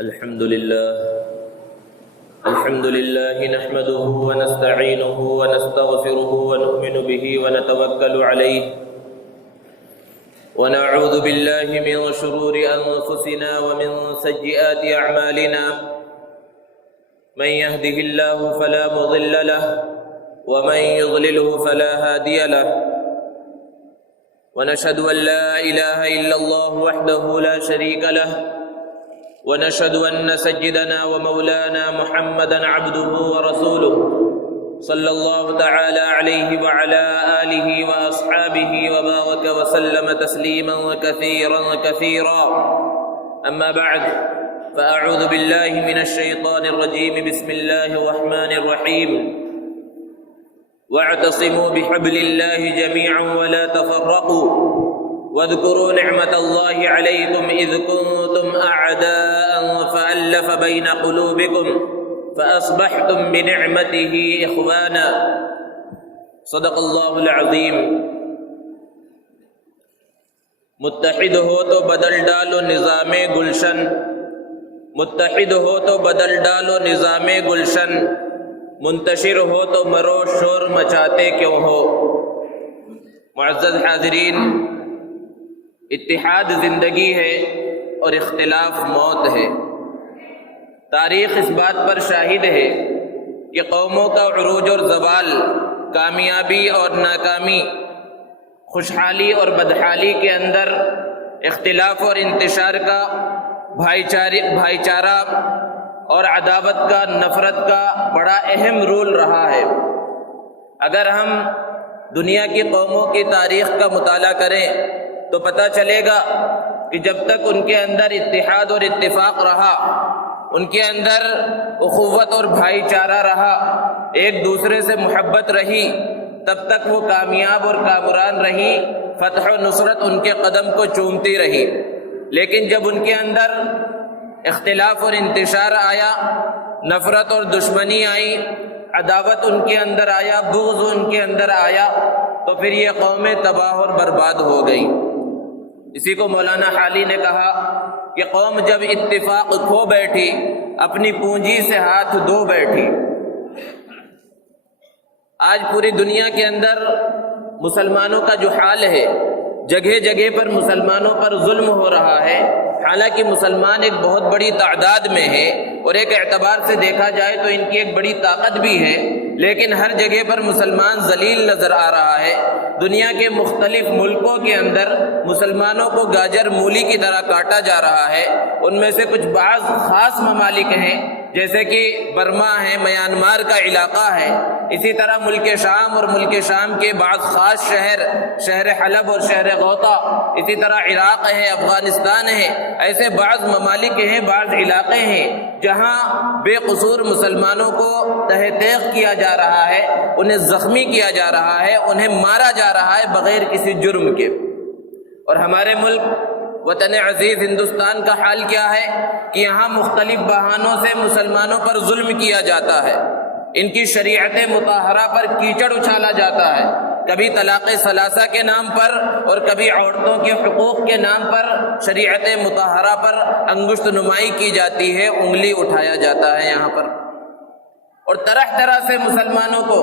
الحمد لله نحمده ونستعينه ونستغفره ونؤمن به ونتوكل عليه ونعوذ بالله من شرور أنفسنا ومن سيئات أعمالنا من يهده الله فلا مضل له ومن يضلله فلا هادي له ونشهد أن لا إله إلا الله وحده لا شريك له ونشهد أن سيدنا ومولانا محمدا عبده ورسوله صلى الله تعالى عليه وعلى آله وأصحابه وبارك وسلم تسليما كثيرا أما بعد فأعوذ بالله من الشيطان الرجيم بسم الله الرحمن الرحيم واعتصموا بحبل الله جميعا ولا تفرقوا واذكروا نعمة الله عليكم إذ كنتم أعداء فألف بين قلوبكم فأصبحتم بنعمته إخوانا صدق الله العظيم۔ متحد ہو تو بدل ڈالو نظام گلشن، متحد ہو تو بدل ڈالو نظام گلشن، منتشر ہو تو مرو شور مچاتے کیوں ہو۔ معزز حاضرین، اتحاد زندگی ہے اور اختلاف موت ہے۔ تاریخ اس بات پر شاہد ہے کہ قوموں کا عروج اور زوال، کامیابی اور ناکامی، خوشحالی اور بدحالی کے اندر اختلاف اور انتشار کا، بھائی چارہ اور عداوت کا، نفرت کا بڑا اہم رول رہا ہے۔ اگر ہم دنیا کی قوموں کی تاریخ کا مطالعہ کریں تو پتہ چلے گا کہ جب تک ان کے اندر اتحاد اور اتفاق رہا، ان کے اندر اخوت اور بھائی چارہ رہا، ایک دوسرے سے محبت رہی، تب تک وہ کامیاب اور کامران رہی، فتح و نصرت ان کے قدم کو چومتی رہی۔ لیکن جب ان کے اندر اختلاف اور انتشار آیا، نفرت اور دشمنی آئی، عداوت ان کے اندر آیا، بغض ان کے اندر آیا، تو پھر یہ قومیں تباہ اور برباد ہو گئی۔ اسی کو مولانا حالی نے کہا کہ قوم جب اتفاق کھو بیٹھی، اپنی پونجی سے ہاتھ دھو بیٹھی۔ آج پوری دنیا کے اندر مسلمانوں کا جو حال ہے، جگہ جگہ پر مسلمانوں پر ظلم ہو رہا ہے۔ حالانکہ مسلمان ایک بہت بڑی تعداد میں ہے اور ایک اعتبار سے دیکھا جائے تو ان کی ایک بڑی طاقت بھی ہے، لیکن ہر جگہ پر مسلمان ذلیل نظر آ رہا ہے۔ دنیا کے مختلف ملکوں کے اندر مسلمانوں کو گاجر مولی کی طرح کاٹا جا رہا ہے۔ ان میں سے کچھ بعض خاص ممالک ہیں جیسے کہ برما ہے، میانمار کا علاقہ ہے، اسی طرح ملک شام اور ملک شام کے بعض خاص شہر حلب اور شہر غوطہ، اسی طرح عراق ہے، افغانستان ہے۔ ایسے بعض ممالک ہیں، بعض علاقے ہیں جہاں بے قصور مسلمانوں کو تہہ تیغ کیا جا رہا ہے، انہیں زخمی کیا جا رہا ہے، انہیں مارا جا رہا ہے بغیر کسی جرم کے۔ اور ہمارے ملک وطن عزیز ہندوستان کا حال کیا ہے کہ یہاں مختلف بہانوں سے مسلمانوں پر ظلم کیا جاتا ہے، ان کی شریعت مطہرہ پر کیچڑ اچھالا جاتا ہے، کبھی طلاق ثلاثہ کے نام پر اور کبھی عورتوں کے حقوق کے نام پر شریعت مطہرہ پر انگشت نمائی کی جاتی ہے، انگلی اٹھایا جاتا ہے یہاں پر، اور طرح طرح سے مسلمانوں کو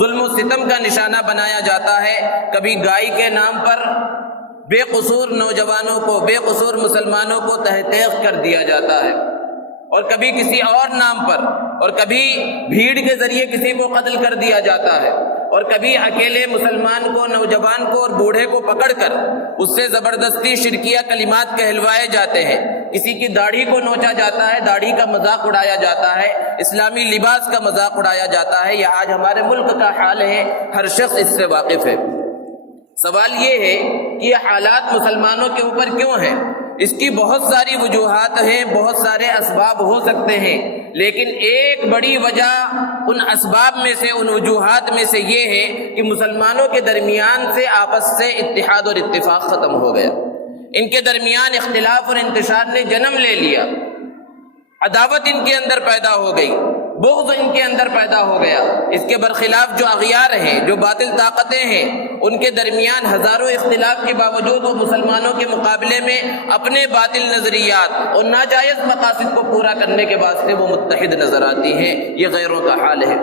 ظلم و ستم کا نشانہ بنایا جاتا ہے۔ کبھی گائے کے نام پر بے قصور نوجوانوں کو، بے قصور مسلمانوں کو تہہ تیغ کر دیا جاتا ہے، اور کبھی کسی اور نام پر، اور کبھی بھیڑ کے ذریعے کسی کو قتل کر دیا جاتا ہے، اور کبھی اکیلے مسلمان کو، نوجوان کو اور بوڑھے کو پکڑ کر اس سے زبردستی شرکیہ کلمات کہلوائے جاتے ہیں، کسی کی داڑھی کو نوچا جاتا ہے، داڑھی کا مذاق اڑایا جاتا ہے، اسلامی لباس کا مذاق اڑایا جاتا ہے۔ یہ آج ہمارے ملک کا حال ہے، ہر شخص اس سے واقف ہے۔ سوال یہ ہے کہ یہ حالات مسلمانوں کے اوپر کیوں ہیں؟ اس کی بہت ساری وجوہات ہیں، بہت سارے اسباب ہو سکتے ہیں، لیکن ایک بڑی وجہ ان اسباب میں سے، ان وجوہات میں سے یہ ہے کہ مسلمانوں کے درمیان سے آپس سے اتحاد اور اتفاق ختم ہو گیا۔ ان کے درمیان اختلاف اور انتشار نے جنم لے لیا، عداوت ان کے اندر پیدا ہو گئی، بغض ان کے اندر پیدا ہو گیا۔ اس کے برخلاف جو اغیار ہیں، جو باطل طاقتیں ہیں، ان کے درمیان ہزاروں اختلاف کے باوجود وہ مسلمانوں کے مقابلے میں اپنے باطل نظریات اور ناجائز مقاصد کو پورا کرنے کے واسطے وہ متحد نظر آتی ہیں۔ یہ غیروں کا حال ہے۔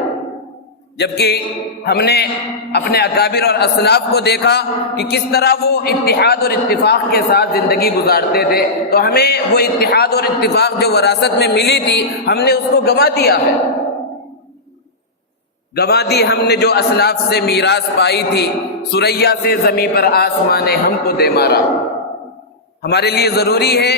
جبکہ ہم نے اپنے اکابر اور اسلاف کو دیکھا کہ کس طرح وہ اتحاد اور اتفاق کے ساتھ زندگی گزارتے تھے، تو ہمیں وہ اتحاد اور اتفاق جو وراثت میں ملی تھی ہم نے اس کو گنوا دیا ہے۔ گنوا دی ہم نے جو اسلاف سے میراث پائی تھی، ثریا سے زمین پر آسمان نے ہم کو دے مارا۔ ہمارے لیے ضروری ہے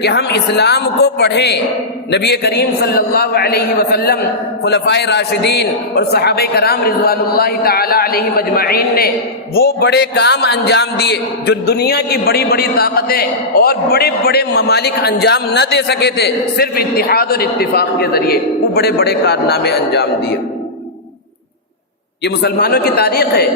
کہ ہم اسلام کو پڑھیں۔ نبی کریم صلی اللہ علیہ وسلم، خلفائے راشدین اور صحابہ کرام رضوان اللہ تعالی علیہم اجمعین نے وہ بڑے کام انجام دیے جو دنیا کی بڑی بڑی طاقتیں اور بڑے بڑے ممالک انجام نہ دے سکے تھے، صرف اتحاد اور اتفاق کے ذریعے وہ بڑے بڑے کارنامے انجام دیے۔ یہ مسلمانوں کی تاریخ ہے۔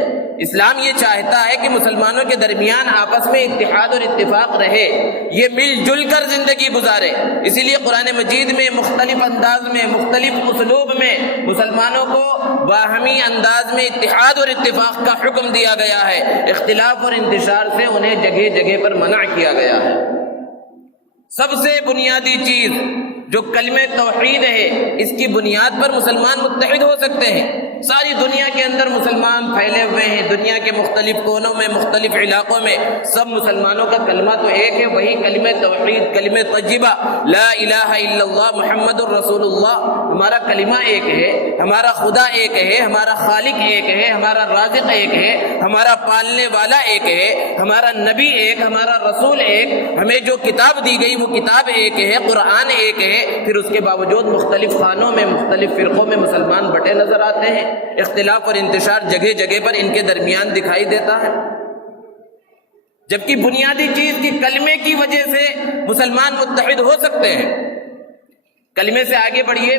اسلام یہ چاہتا ہے کہ مسلمانوں کے درمیان آپس میں اتحاد اور اتفاق رہے، یہ مل جل کر زندگی گزارے۔ اسی لیے قرآن مجید میں مختلف انداز میں، مختلف اسلوب میں مسلمانوں کو باہمی انداز میں اتحاد اور اتفاق کا حکم دیا گیا ہے۔ اختلاف اور انتشار سے انہیں جگہ جگہ پر منع کیا گیا ہے۔ سب سے بنیادی چیز جو کلمہ توحید ہے، اس کی بنیاد پر مسلمان متحد ہو سکتے ہیں۔ ساری دنیا کے اندر مسلمان پھیلے ہوئے ہیں، دنیا کے مختلف کونوں میں، مختلف علاقوں میں، سب مسلمانوں کا کلمہ تو ایک ہے، وہی کلمہ توحید، کلمہ طیبہ، لا الہ الا اللہ محمد الرسول اللہ۔ ہمارا کلمہ ایک ہے، ہمارا خدا ایک ہے، ہمارا خالق ایک ہے، ہمارا رازق ایک ہے، ہمارا پالنے والا ایک ہے، ہمارا نبی ایک، ہمارا رسول ایک، ہمیں جو کتاب دی گئی وہ کتاب ایک ہے، قرآن ایک ہے۔ پھر اس کے باوجود مختلف خانوں میں، مختلف فرقوں میں مسلمان بٹے نظر آتے ہیں۔ اختلاف اور انتشار جگہ جگہ پر ان کے درمیان دکھائی دیتا ہے، جبکہ بنیادی چیز کی کلمے کی وجہ سے مسلمان متحد ہو سکتے ہیں۔ کلمے سے آگے بڑھیے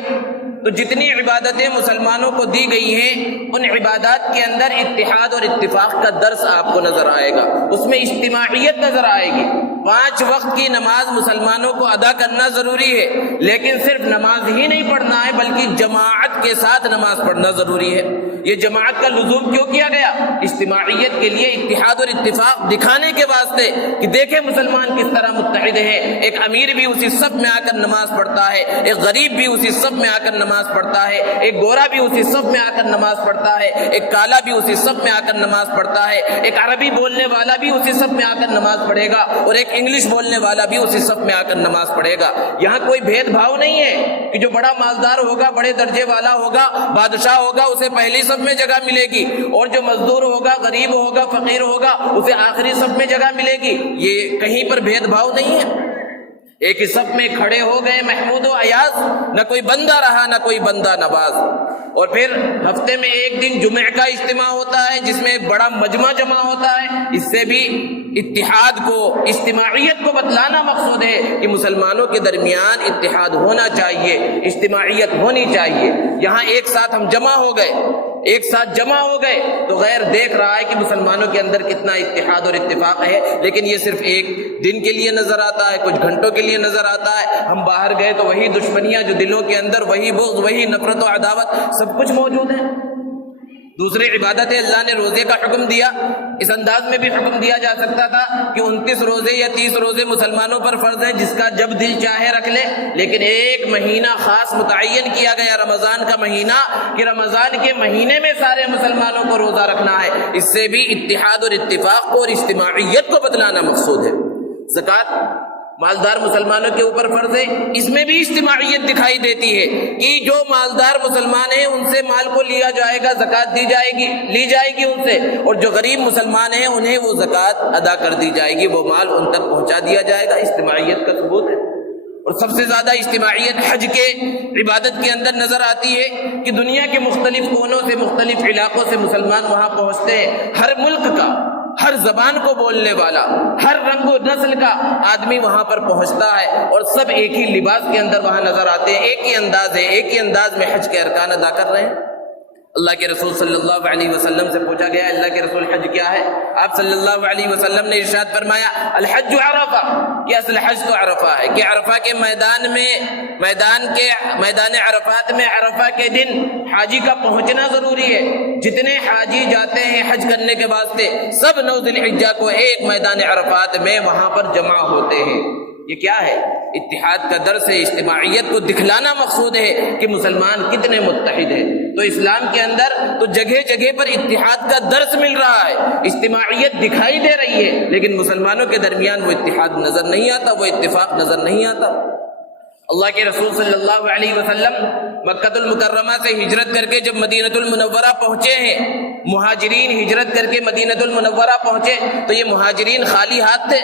تو جتنی عبادتیں مسلمانوں کو دی گئی ہیں ان عبادات کے اندر اتحاد اور اتفاق کا درس آپ کو نظر آئے گا، اس میں اجتماعیت نظر آئے گی۔ 5 وقت کی نماز مسلمانوں کو ادا کرنا ضروری ہے، لیکن صرف نماز ہی نہیں پڑھنا ہے بلکہ جماعت کے ساتھ نماز پڑھنا ضروری ہے۔ یہ جماعت کا لزوم کیوں کیا گیا؟ اجتماعیت کے لیے، اتحاد اور اتفاق دکھانے کے واسطے کہ دیکھیں مسلمان کس طرح متحد ہیں۔ ایک امیر بھی اسی صف میں آ کر نماز پڑھتا ہے، ایک غریب بھی اسی صف میں آ کر نماز پڑھتا ہے، ایک گورا بھی اسی صف میں آ کر نماز پڑھتا ہے، ایک کالا بھی اسی صف میں آ کر نماز پڑھتا ہے، ایک عربی بولنے والا بھی اسی صف میں آ کر نماز پڑھے گا، اور ایک انگلش بولنے والا بھی اسی صف میں آ کر نماز پڑھے گا۔ یہاں کوئی بھید بھاؤ نہیں ہے کہ جو بڑا مالدار ہوگا، بڑے درجے والا ہوگا، بادشاہ ہوگا، اسے پہلی صف میں جگہ ملے گی، اور جو مزدور ہوگا، غریب ہوگا، فقیر ہوگا، اسے آخری صف میں جگہ ملے گی۔ یہ کہیں پر بھید بھاؤ نہیں ہے۔ ایک ہی صف میں کھڑے ہو گئے محمود و ایاز، نہ کوئی بندہ رہا نہ کوئی بندہ نواز۔ اور پھر ہفتے میں ایک دن جمعہ کا اجتماع ہوتا ہے جس میں ایک بڑا مجمع جمع ہوتا ہے۔ اس سے بھی اتحاد کو، اجتماعیت کو بتلانا مقصود ہے کہ مسلمانوں کے درمیان اتحاد ہونا چاہیے، اجتماعیت ہونی چاہیے۔ یہاں ایک ساتھ ہم جمع ہو گئے، ایک ساتھ جمع ہو گئے تو غیر دیکھ رہا ہے کہ مسلمانوں کے اندر کتنا اتحاد اور اتفاق ہے، لیکن یہ صرف ایک دن کے لیے نظر آتا ہے، کچھ گھنٹوں کے لیے نظر آتا ہے۔ ہم باہر گئے تو وہی دشمنیاں جو دلوں کے اندر، وہی بغض، وہی نفرت و عداوت، سب کچھ موجود ہے۔ دوسری عبادت اللہ نے روزے کا حکم دیا، اس انداز میں بھی حکم دیا جا سکتا تھا کہ 29 روزے یا 30 روزے مسلمانوں پر فرض ہیں، جس کا جب دل چاہے رکھ لے، لیکن ایک مہینہ خاص متعین کیا گیا، رمضان کا مہینہ، کہ رمضان کے مہینے میں سارے مسلمانوں کو روزہ رکھنا ہے۔ اس سے بھی اتحاد اور اتفاق کو اور اجتماعیت کو بتلانا مقصود ہے۔ زکوٰۃ مالدار مسلمانوں کے اوپر فرض ہے، اس میں بھی اجتماعیت دکھائی دیتی ہے کہ جو مالدار مسلمان ہیں ان سے مال کو لیا جائے گا، زکوٰۃ لی جائے گی ان سے، اور جو غریب مسلمان ہیں انہیں وہ زکوٰۃ ادا کر دی جائے گی، وہ مال ان تک پہنچا دیا جائے گا۔ اجتماعیت کا ثبوت ہے۔ اور سب سے زیادہ اجتماعیت حج کے عبادت کے اندر نظر آتی ہے کہ دنیا کے مختلف کونوں سے، مختلف علاقوں سے مسلمان وہاں پہنچتے ہیں۔ ہر ملک کا، ہر زبان کو بولنے والا، ہر رنگ و نسل کا آدمی وہاں پر پہنچتا ہے، اور سب ایک ہی لباس کے اندر وہاں نظر آتے ہیں، ایک ہی انداز ہے، ایک ہی انداز میں حج کے ارکان ادا کر رہے ہیں۔ اللہ کے رسول صلی اللہ علیہ وسلم سے پوچھا گیا اللہ کے رسول حج کیا ہے؟ آپ صلی اللہ علیہ وسلم نے ارشاد فرمایا الحج عرفہ، کہ اصل حج تو عرفہ ہے، کہ عرفہ کے میدان عرفات میں عرفہ کے دن حاجی کا پہنچنا ضروری ہے۔ جتنے حاجی جاتے ہیں حج کرنے کے واسطے سب 9 ذی الحجہ کو ایک میدان عرفات میں وہاں پر جمع ہوتے ہیں۔ یہ کیا ہے؟ اتحاد کا درس ہے، اجتماعیت کو دکھلانا مقصود ہے کہ مسلمان کتنے متحد ہیں۔ تو اسلام کے اندر تو جگہ جگہ پر اتحاد کا درس مل رہا ہے، اجتماعیت دکھائی دے رہی ہے، لیکن مسلمانوں کے درمیان وہ اتحاد نظر نہیں آتا، وہ اتفاق نظر نہیں آتا۔ اللہ کے رسول صلی اللہ علیہ وسلم مکہ المکرمہ سے ہجرت کر کے جب مدینہ المنورہ پہنچے ہیں، مہاجرین ہجرت کر کے مدینہ المنورہ پہنچے تو یہ مہاجرین خالی ہاتھ تھے،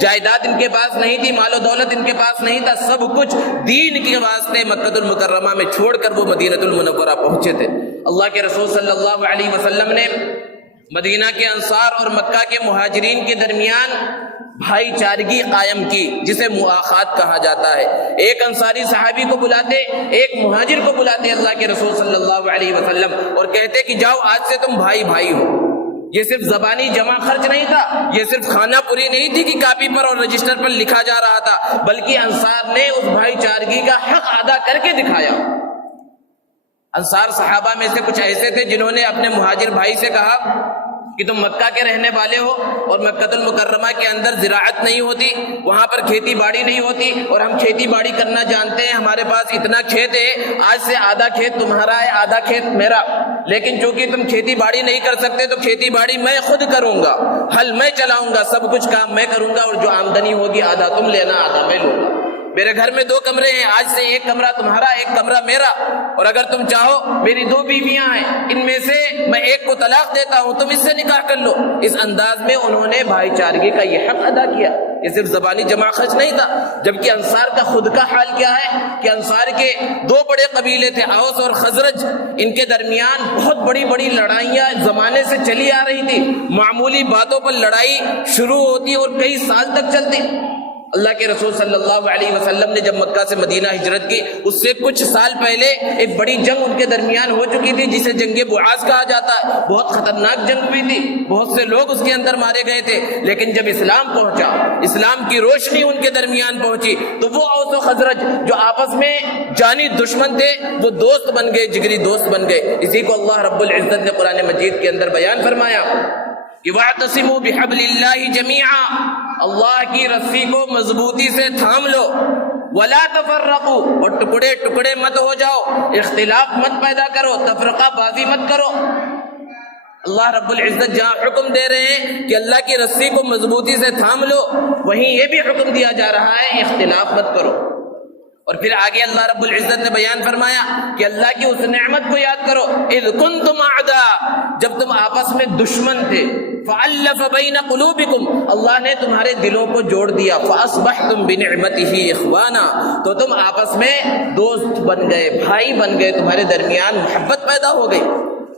جائیداد ان کے پاس نہیں تھی، مال و دولت ان کے پاس نہیں تھا، سب کچھ دین کے واسطے مکہ المکرمہ میں چھوڑ کر وہ مدینہ المنورہ پہنچے تھے۔ اللہ کے رسول صلی اللہ علیہ وسلم نے مدینہ کے انصار اور مکہ کے مہاجرین کے درمیان بھائی چارگی قائم کی، جسے مؤاخات کہا جاتا ہے۔ ایک انصاری صحابی کو بلاتے، ایک مہاجر کو بلاتے اللہ کے رسول صلی اللہ علیہ وسلم، اور کہتے کہ جاؤ آج سے تم بھائی بھائی ہو۔ یہ صرف زبانی جمع خرچ نہیں تھا، یہ صرف خانہ پوری نہیں تھی کہ کاپی پر اور رجسٹر پر لکھا جا رہا تھا، بلکہ انصار نے اس بھائی چارگی کا حق ادا کر کے دکھایا۔ انصار صحابہ میں سے کچھ ایسے تھے جنہوں نے اپنے مہاجر بھائی سے کہا کہ تم مکہ کے رہنے والے ہو اور مکہ المکرمہ کے اندر زراعت نہیں ہوتی، وہاں پر کھیتی باڑی نہیں ہوتی، اور ہم کھیتی باڑی کرنا جانتے ہیں، ہمارے پاس اتنا کھیت ہے، آج سے آدھا کھیت تمہارا ہے آدھا کھیت میرا، لیکن چونکہ تم کھیتی باڑی نہیں کر سکتے تو کھیتی باڑی میں خود کروں گا، ہل میں چلاؤں گا، سب کچھ کام میں کروں گا، اور جو آمدنی ہوگی آدھا تم لینا آدھا میں لوں گا۔ میرے گھر میں 2 کمرے ہیں، آج سے 1 کمرہ تمہارا 1 کمرہ میرا، اور اگر تم چاہو میری 2 بیویاں ہیں، ان میں سے میں 1 کو طلاق دیتا ہوں، تم اس سے نکاح کر لو۔ اس انداز میں انہوں نے بھائی چارگی کا یہ حق ادا کیا۔ یہ صرف زبانی جمع خرچ نہیں تھا، جبکہ انصار کا خود کا حال کیا ہے کہ انصار کے 2 بڑے قبیلے تھے، اوس اور خزرج، ان کے درمیان بہت بڑی بڑی لڑائیاں زمانے سے چلی آ رہی تھی، معمولی باتوں پر لڑائی شروع ہوتی اور کئی سال تک چلتی۔ اللہ کے رسول صلی اللہ علیہ وسلم نے جب مکہ سے مدینہ ہجرت کی، اس سے کچھ سال پہلے ایک بڑی جنگ ان کے درمیان ہو چکی تھی جسے جنگ بعاث کہا جاتا ہے۔ بہت خطرناک جنگ ہوئی تھی، بہت سے لوگ اس کے اندر مارے گئے تھے، لیکن جب اسلام پہنچا، اسلام کی روشنی ان کے درمیان پہنچی، تو وہ اوس و خزرج جو آپس میں جانی دشمن تھے وہ دوست بن گئے، جگری دوست بن گئے۔ اسی کو اللہ رب العزت نے قرآن مجید کے اندر بیان فرمایا کہ وَاعْتَصِمُوا بِحَبْلِ اللَّهِ جَمِيعًا، اللہ کی رسی کو مضبوطی سے تھام لو، وَلَا تَفَرَّقُوا، اور ٹکڑے ٹکڑے مت ہو جاؤ، اختلاف مت پیدا کرو، تفرقہ بازی مت کرو۔ اللہ رب العزت جہاں حکم دے رہے ہیں کہ اللہ کی رسی کو مضبوطی سے تھام لو، وہیں یہ بھی حکم دیا جا رہا ہے اختلاف مت کرو۔ اور پھر آگے اللہ رب العزت نے بیان فرمایا کہ اللہ کی اس نعمت کو یاد کرو، اذ کنتم اعداء، جب تم آپس میں دشمن تھے، فالف بین قلوبکم، اللہ نے تمہارے دلوں کو جوڑ دیا، فاصبحتم بنعمتہ اخوانا، تو تم آپس میں دوست بن گئے، بھائی بن گئے، تمہارے درمیان محبت پیدا ہو گئی۔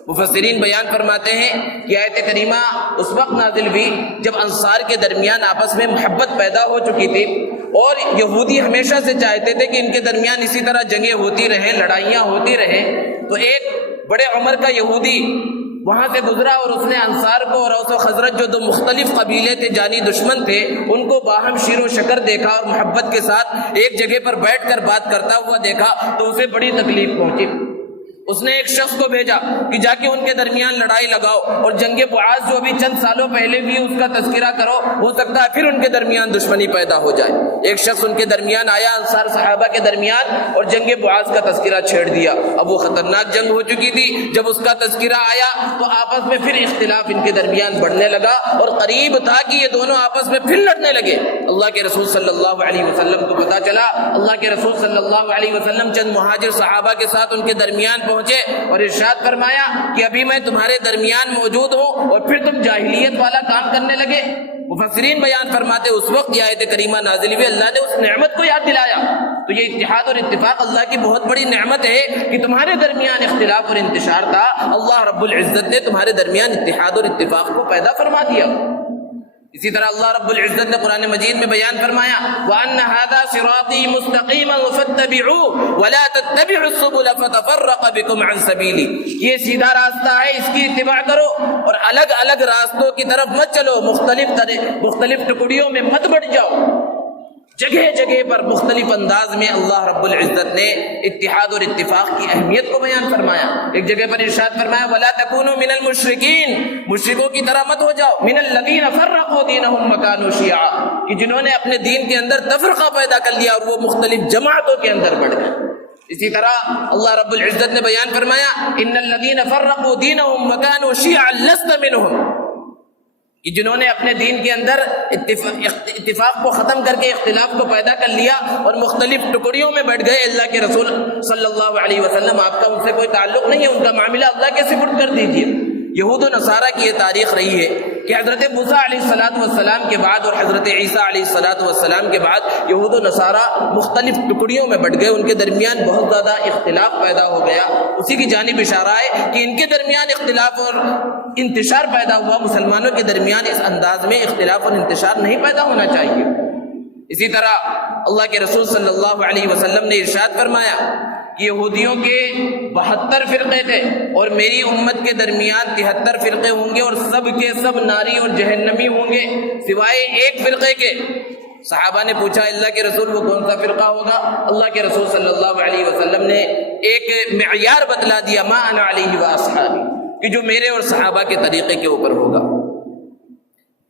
مفسرین بیان فرماتے ہیں کہ آیت کریمہ اس وقت نازل ہوئی جب انصار کے درمیان آپس میں محبت پیدا ہو چکی تھی، اور یہودی ہمیشہ سے چاہتے تھے کہ ان کے درمیان اسی طرح جنگیں ہوتی رہیں، لڑائیاں ہوتی رہیں۔ تو ایک بڑے عمر کا یہودی وہاں سے گزرا اور اس نے انصار کو اور اوس و خزرج جو 2 مختلف قبیلے تھے، جانی دشمن تھے، ان کو باہم شیر و شکر دیکھا اور محبت کے ساتھ ایک جگہ پر بیٹھ کر بات کرتا ہوا دیکھا، تو اسے بڑی تکلیف پہنچی۔ اس نے ایک شخص کو بھیجا کہ جا کے ان کے درمیان لڑائی لگاؤ، اور جنگ بعاث جو ابھی چند سالوں پہلے بھی اس کا تذکرہ کرو، ہو سکتا ہے پھر ان کے درمیان دشمنی پیدا ہو جائے۔ ایک شخص ان کے درمیان آیا، انصار صحابہ کے درمیان، اور جنگ بعاث کا تذکرہ چھیڑ دیا۔ اب وہ خطرناک جنگ ہو چکی تھی، جب اس کا تذکرہ آیا تو آپس میں پھر اختلاف ان کے درمیان بڑھنے لگا، اور قریب تھا کہ یہ دونوں آپس میں پھر لڑنے لگے۔ اللہ کے رسول صلی اللہ علیہ وسلم کو پتا چلا، اللہ کے رسول صلی اللہ علیہ وسلم چند مہاجر صحابہ کے ساتھ ان کے درمیان پہنچے اور ارشاد فرمایا کہ ابھی میں تمہارے درمیان موجود ہوں اور پھر تم جاہلیت والا کام کرنے لگے۔ مفسرین بیان فرماتے اس وقت یہ آیت کریمہ نازل ہوئی، اللہ نے اس نعمت کو یاد دلایا۔ تو یہ اتحاد اور اتفاق اللہ کی بہت بڑی نعمت ہے کہ تمہارے درمیان اختلاف اور انتشار تھا، اللہ رب العزت نے تمہارے درمیان اتحاد اور اتفاق کو پیدا فرما دیا۔ اسی طرح اللہ رب العزت نے قرآن مجید میں بیان فرمایا وَأَنَّ هَذَا صِرَاطِي مُسْتَقِيمًا فَاتَّبِعُوهُ وَلَا تَتَّبِعُوا السُّبُلَ فَتَفَرَّقَ بِكُمْ عَنْ سَبِيلِهِ، یہ سیدھا راستہ ہے، اس کی اتباع کرو اور الگ الگ راستوں کی طرف مت چلو، مختلف ٹکڑیوں میں مت بٹ جاؤ۔ جگہ جگہ پر مختلف انداز میں اللہ رب العزت نے اتحاد اور اتفاق کی اہمیت کو بیان فرمایا۔ ایک جگہ پر ارشاد فرمایا وَلَا تَكُونُوا مِنَ الْمُشْرِكِينَ، مشرکوں کی طرح مت ہو جاؤ، مِنَ الَّذِينَ فَرَّقُوا دِينَهُمْ وَكَانُوا شِيَعًا، کہ جنہوں نے اپنے دین کے اندر تفرقہ پیدا کر لیا اور وہ مختلف جماعتوں کے اندر بڑھ گئے۔ اسی طرح اللہ رب العزت نے بیان فرمایا إِنَّ الَّذِينَ فَرَّقُوا دِينَهُمْ وَكَانُوا شِيَعًا لَسْتَ مِنْهُمْ، کہ جنہوں نے اپنے دین کے اندر اتفاق کو ختم کر کے اختلاف کو پیدا کر لیا اور مختلف ٹکڑیوں میں بیٹھ گئے، اللہ کے رسول صلی اللہ علیہ وسلم آپ کا ان سے کوئی تعلق نہیں ہے، ان کا معاملہ اللہ کے سپرد کر دیجیے۔ یہود و نصارہ کی یہ تاریخ رہی ہے کہ حضرت موسیٰ علیہ السلام کے بعد اور حضرت عیسیٰ علیہ السلام کے بعد یہود و نصارہ مختلف ٹکڑیوں میں بٹ گئے، ان کے درمیان بہت زیادہ اختلاف پیدا ہو گیا۔ اسی کی جانب اشارہ ہے کہ ان کے درمیان اختلاف اور انتشار پیدا ہوا، مسلمانوں کے درمیان اس انداز میں اختلاف اور انتشار نہیں پیدا ہونا چاہیے۔ اسی طرح اللہ کے رسول صلی اللہ علیہ وسلم نے ارشاد فرمایا یہودیوں کے 72 فرقے تھے اور میری امت کے درمیان 73 فرقے ہوں گے اور سب کے سب ناری اور جہنمی ہوں گے سوائے ایک فرقے کے۔ صحابہ نے پوچھا اللہ کے رسول وہ کون سا فرقہ ہوگا؟ اللہ کے رسول صلی اللہ علیہ وسلم نے ایک معیار بتلا دیا ما انا علیہ واصحابی، کہ جو میرے اور صحابہ کے طریقے کے اوپر ہوگا۔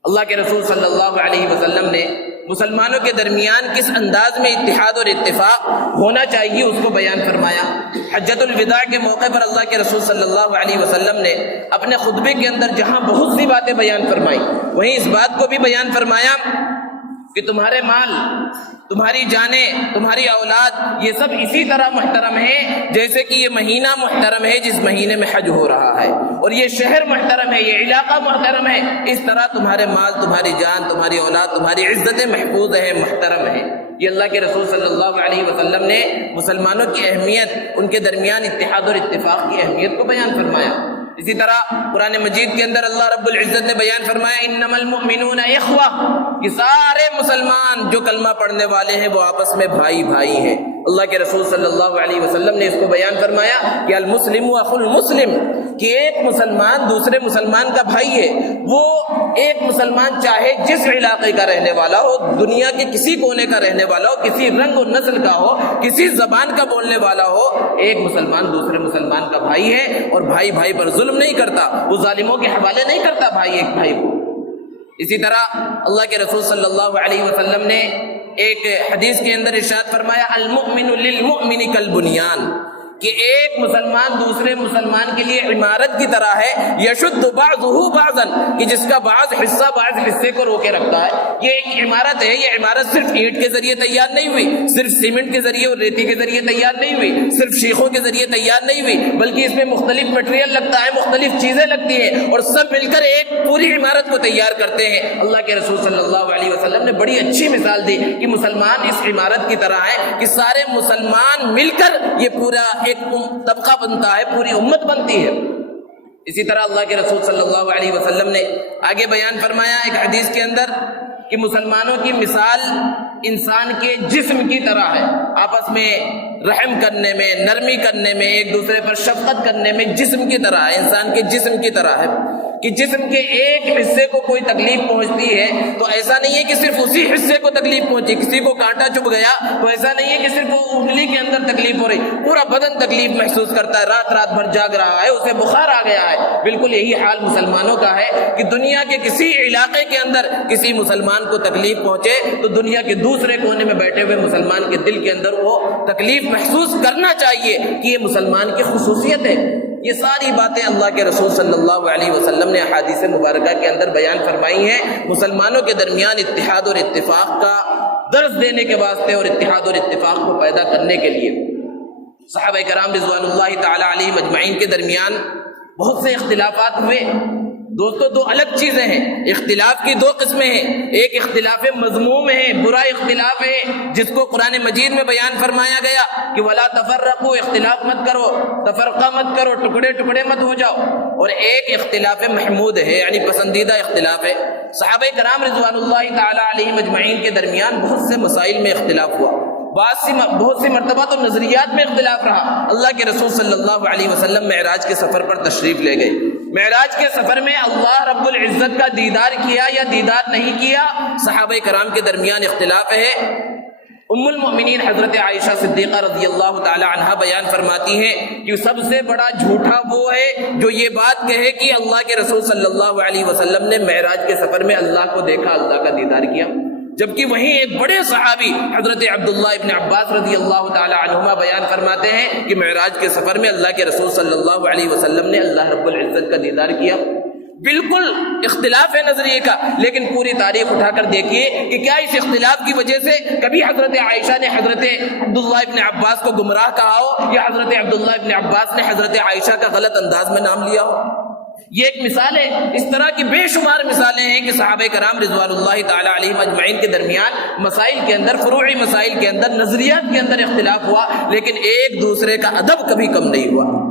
اللہ کے رسول صلی اللہ علیہ وسلم نے مسلمانوں کے درمیان کس انداز میں اتحاد اور اتفاق ہونا چاہیے اس کو بیان فرمایا۔ حجۃ الوداع کے موقع پر اللہ کے رسول صلی اللہ علیہ وسلم نے اپنے خطبے کے اندر جہاں بہت سی باتیں بیان فرمائی، وہیں اس بات کو بھی بیان فرمایا کہ تمہارے مال، تمہاری جانیں، تمہاری اولاد یہ سب اسی طرح محترم ہے جیسے کہ یہ مہینہ محترم ہے جس مہینے میں حج ہو رہا ہے، اور یہ شہر محترم ہے، یہ علاقہ محترم ہے، اس طرح تمہارے مال، تمہاری جان، تمہاری اولاد، تمہاری عزتیں محفوظ ہیں، محترم ہیں۔ یہ اللہ کے رسول صلی اللہ علیہ وسلم نے مسلمانوں کی اہمیت، ان کے درمیان اتحاد اور اتفاق کی اہمیت کو بیان فرمایا۔ اسی طرح قرآن مجید کے اندر اللہ رب العزت نے بیان فرمایا انما المؤمنون اخوہ، کہ سارے مسلمان جو کلمہ پڑھنے والے ہیں وہ آپس میں بھائی بھائی ہیں۔ اللہ کے رسول صلی اللہ علیہ وسلم نے اس کو بیان فرمایا کہ المسلم اخو المسلم، کہ ایک مسلمان دوسرے مسلمان کا بھائی ہے۔ وہ ایک مسلمان چاہے جس علاقے کا رہنے والا ہو، دنیا کے کسی کونے کا رہنے والا ہو، کسی رنگ اور نسل کا ہو، کسی زبان کا بولنے والا ہو، ایک مسلمان دوسرے مسلمان کا بھائی ہے، اور بھائی بھائی پر ظلم نہیں کرتا، وہ ظالموں کے حوالے نہیں کرتا بھائی ایک بھائی کو۔ اسی طرح اللہ کے رسول صلی اللہ علیہ وسلم نے ایک حدیث کے اندر ارشاد فرمایا المؤمن للمؤمن کالبنیان، کہ ایک مسلمان دوسرے مسلمان کے لیے عمارت کی طرح ہے، یشد بعضہ بعضا، کہ جس کا بعض حصہ بعض حصے کو روکے رکھتا ہے۔ یہ ایک عمارت ہے، یہ عمارت صرف اینٹ کے ذریعے تیار نہیں ہوئی، صرف سیمنٹ کے ذریعے اور ریتی کے ذریعے تیار نہیں ہوئی، صرف شیخوں کے ذریعے تیار نہیں ہوئی، بلکہ اس میں مختلف مٹیریل لگتا ہے، مختلف چیزیں لگتی ہیں، اور سب مل کر ایک پوری عمارت کو تیار کرتے ہیں۔ اللہ کے رسول صلی اللہ علیہ وسلم نے بڑی اچھی مثال دی کہ مسلمان اس عمارت کی طرح ہے کہ سارے مسلمان مل کر یہ پورا ایک طبقہ بنتا ہے، پوری امت بنتی ہے۔ اسی طرح اللہ کے رسول صلی اللہ علیہ وسلم نے آگے بیان فرمایا ایک حدیث کے اندر کہ مسلمانوں کی مثال انسان کے جسم کی طرح ہے، آپس میں رحم کرنے میں، نرمی کرنے میں، ایک دوسرے پر شفقت کرنے میں جسم کی طرح ہے، انسان کے جسم کی طرح ہے، کہ جسم کے ایک حصے کو کوئی تکلیف پہنچتی ہے تو ایسا نہیں ہے کہ صرف اسی حصے کو تکلیف پہنچی، کسی کو کانٹا چبھ گیا تو ایسا نہیں ہے کہ صرف وہ انگلی کے اندر تکلیف ہو رہی، پورا بدن تکلیف محسوس کرتا ہے، رات رات بھر جاگ رہا ہے، اسے بخار آ گیا ہے۔ بالکل یہی حال مسلمانوں کا ہے کہ دنیا کے کسی علاقے کے اندر کسی مسلمان کو تکلیف پہنچے تو دنیا کے دوسرے کونے میں بیٹھے ہوئے مسلمان کے دل کے اندر وہ تکلیف محسوس کرنا چاہیے کہ یہ مسلمان کی خصوصیت ہے۔ یہ ساری باتیں اللہ کے رسول صلی اللہ علیہ وسلم نے احادیث مبارکہ کے اندر بیان فرمائی ہیں، مسلمانوں کے درمیان اتحاد اور اتفاق کا درس دینے کے واسطے اور اتحاد اور اتفاق کو پیدا کرنے کے لیے۔ صحابہ کرام رضوان اللہ تعالی علیہم اجمعین کے درمیان بہت سے اختلافات ہوئے، دوستو دو الگ چیزیں ہیں، اختلاف کی دو قسمیں ہیں، ایک اختلاف مذموم ہے، برا اختلاف ہے جس کو قرآن مجید میں بیان فرمایا گیا کہ ولا تفرقوا، اختلاف مت کرو، تفرقہ مت کرو، ٹکڑے ٹکڑے مت ہو جاؤ، اور ایک اختلاف محمود ہے یعنی پسندیدہ اختلاف ہے۔ صحابہ کرام رضوان اللہ تعالی علیہم اجمعین کے درمیان بہت سے مسائل میں اختلاف ہوا، بہت سی مرتبہ تو نظریات میں اختلاف رہا۔ اللہ کے رسول صلی اللہ علیہ وسلم معراج کے سفر پر تشریف لے گئے، معراج کے سفر میں اللہ رب العزت کا دیدار کیا یا دیدار نہیں کیا، صحابہ کرام کے درمیان اختلاف ہے۔ ام المؤمنین حضرت عائشہ صدیقہ رضی اللہ تعالی عنہا بیان فرماتی ہیں کہ سب سے بڑا جھوٹا وہ ہے جو یہ بات کہے کہ اللہ کے رسول صلی اللہ علیہ وسلم نے معراج کے سفر میں اللہ کو دیکھا، اللہ کا دیدار کیا، جبکہ وہیں ایک بڑے صحابی حضرت عبداللہ ابن عباس رضی اللہ تعالی عنہما بیان فرماتے ہیں کہ معراج کے سفر میں اللہ کے رسول صلی اللہ علیہ وسلم نے اللہ رب العزت کا دیدار کیا۔ بالکل اختلاف ہے نظریے کا، لیکن پوری تاریخ اٹھا کر دیکھیے کہ کیا اس اختلاف کی وجہ سے کبھی حضرت عائشہ نے حضرت عبداللہ ابن عباس کو گمراہ کہا ہو یا حضرت عبداللہ ابن عباس نے حضرت عائشہ کا غلط انداز میں نام لیا ہو؟ یہ ایک مثال ہے، اس طرح کی بے شمار مثالیں ہیں کہ صحابہ کرام رضوان اللہ تعالی علیہم اجمعین کے درمیان مسائل کے اندر، فروعی مسائل کے اندر، نظریات کے اندر اختلاف ہوا، لیکن ایک دوسرے کا ادب کبھی کم نہیں ہوا۔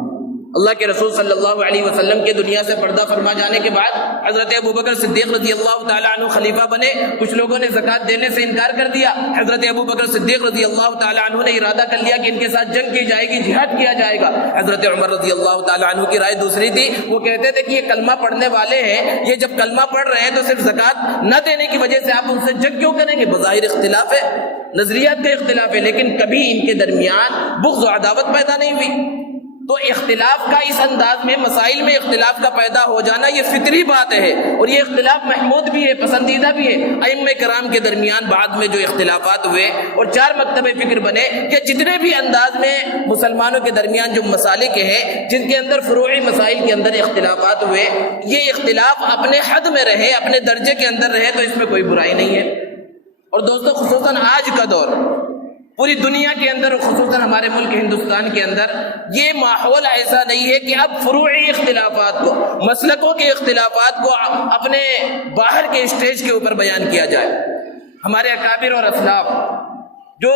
اللہ کے رسول صلی اللہ علیہ وسلم کے دنیا سے پردہ فرما جانے کے بعد حضرت ابوبکر صدیق رضی اللہ تعالیٰ عنہ خلیفہ بنے، کچھ لوگوں نے زکوٰۃ دینے سے انکار کر دیا، حضرت ابوبکر صدیق رضی اللہ تعالیٰ عنہ نے ارادہ کر لیا کہ ان کے ساتھ جنگ کی جائے گی، جہاد کیا جائے گا۔ حضرت عمر رضی اللہ تعالیٰ عنہ کی رائے دوسری تھی، وہ کہتے تھے کہ یہ کلمہ پڑھنے والے ہیں، یہ جب کلمہ پڑھ رہے ہیں تو صرف زکوٰۃ نہ دینے کی وجہ سے آپ ان سے جنگ کیوں کریں گے؟ بظاہر اختلاف ہے، نظریات کا اختلاف ہے، لیکن کبھی ان کے درمیان بغض و عداوت پیدا نہیں ہوئی۔ تو اختلاف کا اس انداز میں، مسائل میں اختلاف کا پیدا ہو جانا یہ فطری بات ہے، اور یہ اختلاف محمود بھی ہے، پسندیدہ بھی ہے۔ ائمہ کرام کے درمیان بعد میں جو اختلافات ہوئے اور چار مکتب فکر بنے کہ جتنے بھی انداز میں مسلمانوں کے درمیان جو مسالک ہیں جن کے اندر فروعی مسائل کے اندر اختلافات ہوئے، یہ اختلاف اپنے حد میں رہے، اپنے درجے کے اندر رہے، تو اس میں کوئی برائی نہیں ہے۔ اور دوستو خصوصاً آج کا دور، پوری دنیا کے اندر اور خصوصاً ہمارے ملک ہندوستان کے اندر یہ ماحول ایسا نہیں ہے کہ اب فروعی اختلافات کو، مسلکوں کے اختلافات کو اپنے باہر کے اسٹیج کے اوپر بیان کیا جائے۔ ہمارے اکابر اور اسلاف جو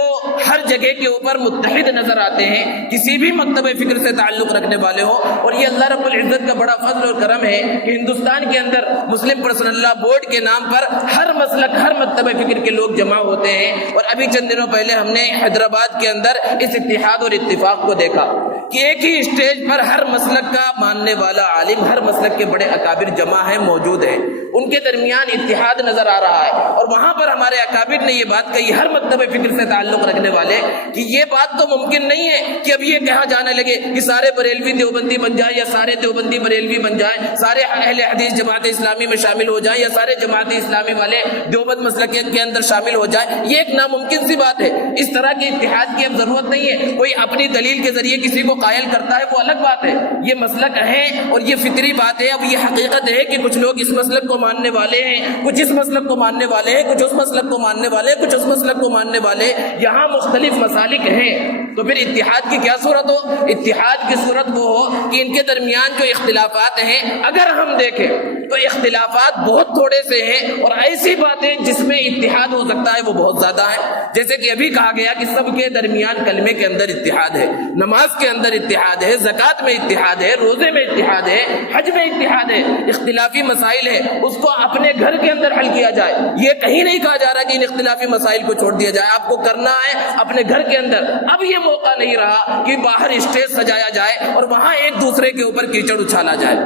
ہر جگہ کے اوپر متحد نظر آتے ہیں، کسی بھی مکتب فکر سے تعلق رکھنے والے ہوں، اور یہ اللہ رب العزت کا بڑا فضل اور کرم ہے کہ ہندوستان کے اندر مسلم پرسنل لا بورڈ کے نام پر ہر مسلک، ہر مکتب فکر کے لوگ جمع ہوتے ہیں۔ اور ابھی چند دنوں پہلے ہم نے حیدرآباد کے اندر اس اتحاد اور اتفاق کو دیکھا کہ ایک ہی اسٹیج پر ہر مسلک کا ماننے والا عالم، ہر مسلک کے بڑے اکابر جمع ہیں، موجود ہیں، ان کے درمیان اتحاد نظر آ رہا ہے۔ اور وہاں پر ہمارے اکابر نے یہ بات کہی، ہر مکتب فکر سے تعلق رکھنے والے، کہ یہ بات تو ممکن نہیں ہے کہ اب یہ کہا جانے لگے کہ سارے بریلوی دیوبندی بن جائے یا سارے دیوبندی بریلوی بن جائے، سارے اہل حدیث جماعت اسلامی میں شامل ہو جائیں یا سارے جماعت اسلامی والے دیوبند مسلک کے اندر شامل ہو جائیں۔ یہ ایک ناممکن سی بات ہے، اس طرح کے اتحاد کی اب ضرورت نہیں ہے۔ کوئی اپنی دلیل کے ذریعے کسی کو قائل کرتا ہے وہ الگ بات ہے، یہ مسلک ہے اور یہ فطری بات ہے۔ اب یہ حقیقت ہے کہ کچھ لوگ اس مسلک کو ماننے والے ہیں، کچھ اس مسلک کو ماننے والے ہیں، کچھ اس مسلک کو ماننے والے ہیں، کچھ اس مسلک کو ماننے والے، یہاں مختلف مسالک ہیں، تو پھر اتحاد کی کیا صورت ہو؟ اتحاد کی صورت وہ ہو کہ ان کے درمیان جو اختلافات ہیں، اگر ہم دیکھیں تو اختلافات بہت تھوڑے سے ہیں، اور ایسی باتیں جس میں اتحاد ہو سکتا ہے وہ بہت زیادہ ہیں۔ جیسے کہ ابھی کہا گیا کہ سب کے درمیان کلمے کے اندر اتحاد ہے، نماز کے اندر اتحاد ہے، زکوٰۃ میں اتحاد ہے، روزے میں اتحاد ہے، حج میں اتحاد ہے۔ اختلافی مسائل ہے، اس کو اپنے گھر کے اندر حل کیا جائے۔ یہ کہیں نہیں کہا جا رہا کہ ان اختلافی مسائل کو چھوڑ دیا جائے، آپ کو کرنا ہے اپنے گھر کے اندر۔ اب یہ موقع نہیں رہا کہ باہر اسٹیج سجایا جائے اور وہاں ایک دوسرے کے اوپر کیچڑ اچھالا جائے۔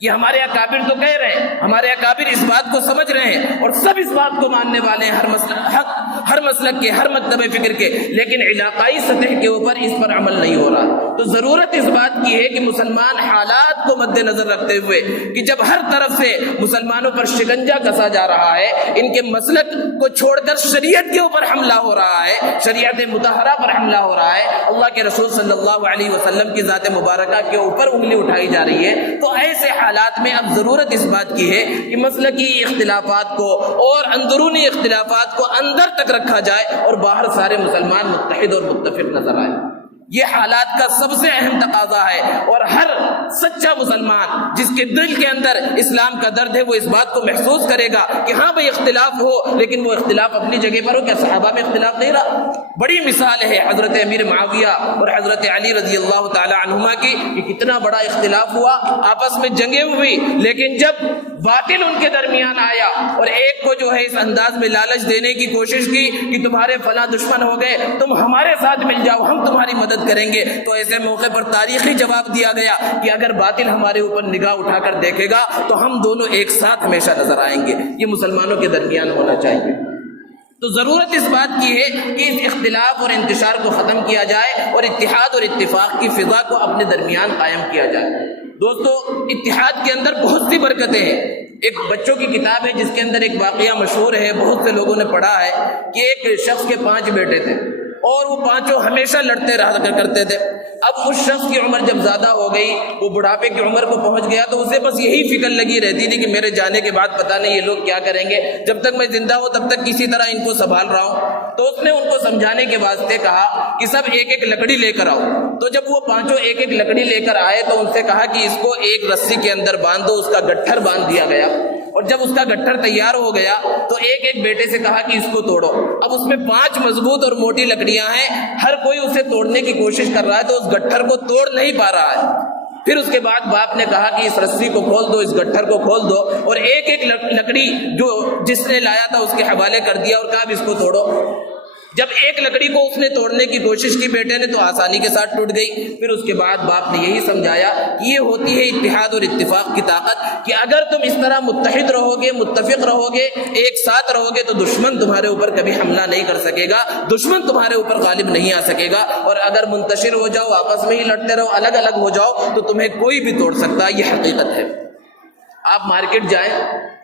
یہ ہمارے اکابر تو کہہ رہے ہیں، ہمارے اکابر اس بات کو سمجھ رہے ہیں اور سب اس بات کو ماننے والے ہیں، ہر مسلک کے، ہر مکتب فکر کے، لیکن علاقائی سطح کے اوپر اس پر عمل نہیں ہو رہا۔ تو ضرورت اس بات کی ہے کہ مسلمان حالات کو مد نظر رکھتے ہوئے کہ جب ہر طرف سے مسلمانوں پر شکنجہ کسا جا رہا ہے، ان کے مسلک کو چھوڑ کر شریعت کے اوپر حملہ ہو رہا ہے، شریعت مطہرہ پر حملہ ہو رہا ہے، اللہ کے رسول صلی اللہ علیہ وسلم کی ذات مبارکہ کے اوپر انگلی اٹھائی جا رہی ہے، تو ایسے حالات میں اب ضرورت اس بات کی ہے کہ مسلکی اختلافات کو اور اندرونی اختلافات کو اندر تک رکھا جائے اور باہر سارے مسلمان متحد اور متفق نظر آئے۔ یہ حالات کا سب سے اہم تقاضا ہے، اور ہر سچا مسلمان جس کے دل کے اندر اسلام کا درد ہے وہ اس بات کو محسوس کرے گا کہ ہاں بھئی اختلاف ہو، لیکن وہ اختلاف اپنی جگہ پر ہو۔ کیا صحابہ میں اختلاف نہیں رہا؟ بڑی مثال ہے حضرت امیر معاویہ اور حضرت علی رضی اللہ تعالی عنہما کی، کہ کتنا بڑا اختلاف ہوا، آپس میں جنگیں ہوئی، لیکن جب باطل ان کے درمیان آیا اور ایک کو جو ہے اس انداز میں لالچ دینے کی کوشش کی کہ تمہارے فلاں دشمن ہو گئے، تم ہمارے ساتھ مل جاؤ، ہم تمہاری مدد کریں گے، تو ایسے موقع پر تاریخی جواب دیا گیا کہ اگر باطل ہمارے اوپر نگاہ اٹھا کر دیکھے گا تو ہم دونوں ایک ساتھ ہمیشہ نظر آئیں گے۔ یہ مسلمانوں کے درمیان ہونا چاہیے۔ تو ضرورت اس بات کی ہے کہ اس اختلاف اور انتشار کو ختم کیا جائے اور اتحاد اور اتفاق کی فضا کو اپنے درمیان قائم کیا جائے۔ دوستو، اتحاد کے اندر بہت سی برکتیں ہیں۔ ایک بچوں کی کتاب ہے جس کے اندر ایک واقعہ مشہور ہے، بہت سے لوگوں نے پڑھا ہے، کہ ایک شخص کے 5 بیٹے تھے اور وہ 5 ہمیشہ لڑتے رہا کرتے تھے۔ اب اس شخص کی عمر جب زیادہ ہو گئی، وہ بڑھاپے کی عمر کو پہنچ گیا، تو اسے بس یہی فکر لگی رہتی تھی کہ میرے جانے کے بعد پتہ نہیں یہ لوگ کیا کریں گے، جب تک میں زندہ ہوں تب تک کسی طرح ان کو سنبھال رہا ہوں۔ تو اس نے ان کو سمجھانے کے واسطے کہا کہ سب ایک ایک لکڑی لے کر آؤ۔ تو جب وہ 5 ایک ایک لکڑی لے کر آئے تو ان سے کہا کہ اس کو ایک رسی کے اندر باندھ دو۔ اس کا گٹھر باندھ دیا گیا، اور جب اس کا گٹھر تیار ہو گیا تو ایک ایک بیٹے سے کہا کہ اس کو توڑو۔ اب اس میں 5 مضبوط اور موٹی لکڑیاں ہیں، ہر کوئی اسے توڑنے کی کوشش کر رہا ہے تو اس گٹھر کو توڑ نہیں پا رہا ہے۔ پھر اس کے بعد باپ نے کہا کہ اس رسی کو کھول دو، اس گٹھر کو کھول دو، اور ایک ایک لکڑی جو جس نے لایا تھا اس کے حوالے کر دیا اور کہا اب اس کو توڑو۔ جب ایک لکڑی کو اس نے توڑنے کی کوشش کی بیٹے نے تو آسانی کے ساتھ ٹوٹ گئی۔ پھر اس کے بعد باپ نے یہی سمجھایا کہ یہ ہوتی ہے اتحاد اور اتفاق کی طاقت، کہ اگر تم اس طرح متحد رہو گے، متفق رہو گے، ایک ساتھ رہو گے تو دشمن تمہارے اوپر کبھی حملہ نہیں کر سکے گا، دشمن تمہارے اوپر غالب نہیں آ سکے گا۔ اور اگر منتشر ہو جاؤ، آپس میں ہی لڑتے رہو، الگ الگ ہو جاؤ، تو تمہیں کوئی بھی توڑ سکتا ہے۔ یہ حقیقت ہے۔ آپ مارکیٹ جائیں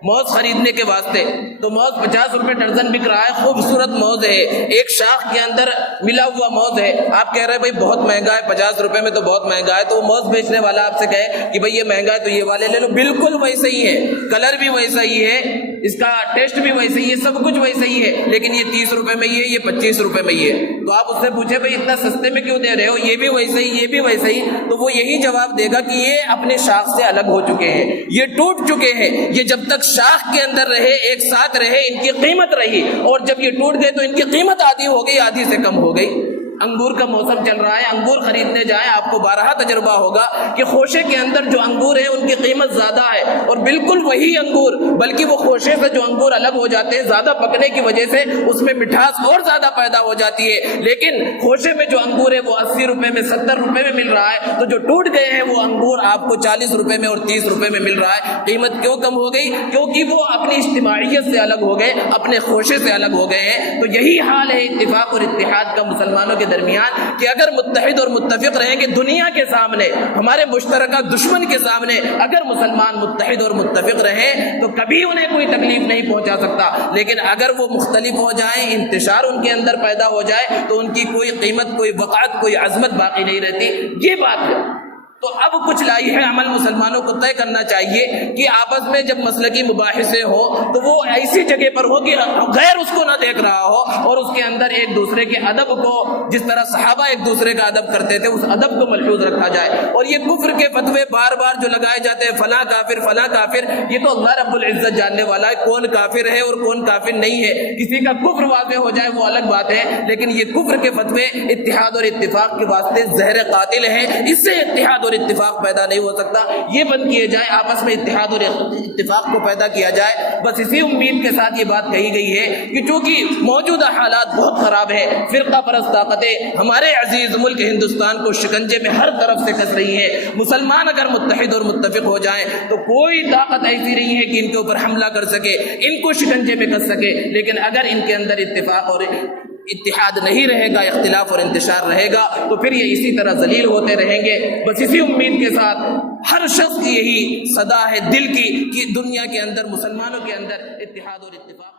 موز خریدنے کے واسطے تو موز 50 روپے درجن بک رہا ہے، خوبصورت موز ہے، ایک شاخ کے اندر ملا ہوا موز ہے۔ آپ کہہ رہے ہیں بھائی بہت مہنگا ہے، 50 روپے میں تو بہت مہنگا ہے، تو وہ موز بیچنے والا آپ سے کہے کہ بھائی یہ مہنگا ہے تو یہ والے لے لو، بالکل ویسے ہی ہے، کلر بھی ویسا ہی ہے، اس کا ٹیسٹ بھی ویسے ہی ہے، سب کچھ ویسے ہی ہے، لیکن یہ 30 روپے میں ہی ہے، یہ 25 روپے میں ہی ہے۔ تو آپ اس سے پوچھے بھائی اتنا سستے میں کیوں دے رہے ہو، یہ بھی ویسے ہی، یہ بھی ویسے ہی، تو وہ یہی جواب دے گا کہ یہ اپنے شاخ سے الگ ہو چکے ہیں، یہ ٹوٹ چکے ہیں، یہ جب تک شاخ کے اندر رہے، ایک ساتھ رہے، ان کی قیمت رہی، اور جب یہ ٹوٹ گئے تو ان کی قیمت آدھی ہو گئی، آدھی سے کم ہو گئی۔ انگور کا موسم چل رہا ہے، انگور خریدنے جائیں، آپ کو 12 تجربہ ہوگا کہ خوشے کے اندر جو انگور ہیں ان کی قیمت زیادہ ہے، اور بالکل وہی انگور، بلکہ وہ خوشے سے جو انگور الگ ہو جاتے ہیں زیادہ پکنے کی وجہ سے اس میں مٹھاس اور زیادہ پیدا ہو جاتی ہے، لیکن خوشے میں جو انگور ہے وہ 80 روپے میں، 70 روپے میں مل رہا ہے، تو جو ٹوٹ گئے ہیں وہ انگور آپ کو 40 روپے میں اور 30 روپے میں مل رہا ہے۔ قیمت کیوں کم ہو گئی؟ کیونکہ وہ اپنی اجتماعیت سے الگ ہو گئے، اپنے خوشے سے الگ ہو گئے ہیں۔ تو یہی حال ہے اتفاق اور اتحاد کا مسلمانوں کے درمیان، کہ اگر متحد اور متفق رہیں گے دنیا کے سامنے، ہمارے مشترکہ دشمن کے سامنے اگر مسلمان متحد اور متفق رہیں تو کبھی انہیں کوئی تکلیف نہیں پہنچا سکتا، لیکن اگر وہ مختلف ہو جائیں، انتشار ان کے اندر پیدا ہو جائے تو ان کی کوئی قیمت، کوئی وقعت، کوئی عظمت باقی نہیں رہتی۔ یہ بات ہے۔ تو اب کچھ لائحہ عمل مسلمانوں کو طے کرنا چاہیے کہ آپس میں جب مسلکی مباحثے ہوں تو وہ ایسی جگہ پر ہو کہ غیر اس کو نہ دیکھ رہا ہو، اور اس کے اندر ایک دوسرے کے ادب کو، جس طرح صحابہ ایک دوسرے کا ادب کرتے تھے، اس ادب کو ملحوظ رکھا جائے۔ اور یہ کفر کے فتوے بار بار جو لگائے جاتے ہیں، فلاں کافر فلاں کافر، یہ تو اللہ رب العزت جاننے والا ہے کون کافر ہے اور کون کافر نہیں ہے۔ کسی کا کفر واضح ہو جائے وہ الگ بات ہے، لیکن یہ کفر کے فتوے اتحاد اور اتفاق کے واسطے زہر قاتل ہیں، اس سے اتحاد اور اتفاق پیدا نہیں ہو سکتا۔ یہ بند کیے جائے، آپس میں اتحاد اور اتفاق کو پیدا کیا جائے۔ بس اسی امید کے ساتھ یہ بات کہی گئی ہے کہ چونکہ موجودہ حالات بہت خراب ہے، فرقہ پرست طاقتیں ہمارے عزیز ملک ہندوستان کو شکنجے میں ہر طرف سے کس رہی ہیں۔ مسلمان اگر متحد اور متفق ہو جائیں تو کوئی طاقت ایسی نہیں ہے کہ ان کے اوپر حملہ کر سکے، ان کو شکنجے میں کس سکے، لیکن اگر ان کے اندر اتفاق اور اتحاد نہیں رہے گا، اختلاف اور انتشار رہے گا، تو پھر یہ اسی طرح ذلیل ہوتے رہیں گے۔ بس اسی امید کے ساتھ ہر شخص کی یہی صدا ہے دل کی کہ دنیا کے اندر، مسلمانوں کے اندر اتحاد اور اتفاق